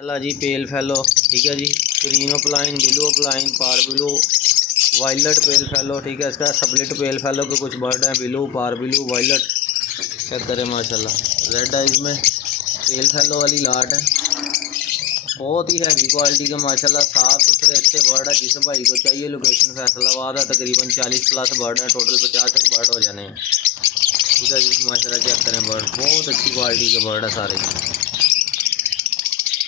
अल्लाह जी पेल फैलो, ठीक है जी। Green opaline, blue opaline, पार blue, violet पेल फैलो, ठीक है। इसका स्प्लिट पेल फैलो के कुछ बर्ड हैं, ब्लू, पार ब्लू, वायलट। चेक करें माशाल्लाह, रेड आइज में पेल फैलो वाली लाट है। बहुत ही हैवी क्वालिटी के माशाल्लाह साफ़ सुथरे अच्छे बर्ड है। जिस भाई को चाहिए लोकेशन फैसलाबाद है। तकरीबन 40 प्लस बर्ड हैं, टोटल 50 तक बर्ड हो जाने हैं, ठीक है जी। माशाल्लाह चेक करें बर्ड, बहुत अच्छी क्वालिटी के बर्ड है सारे।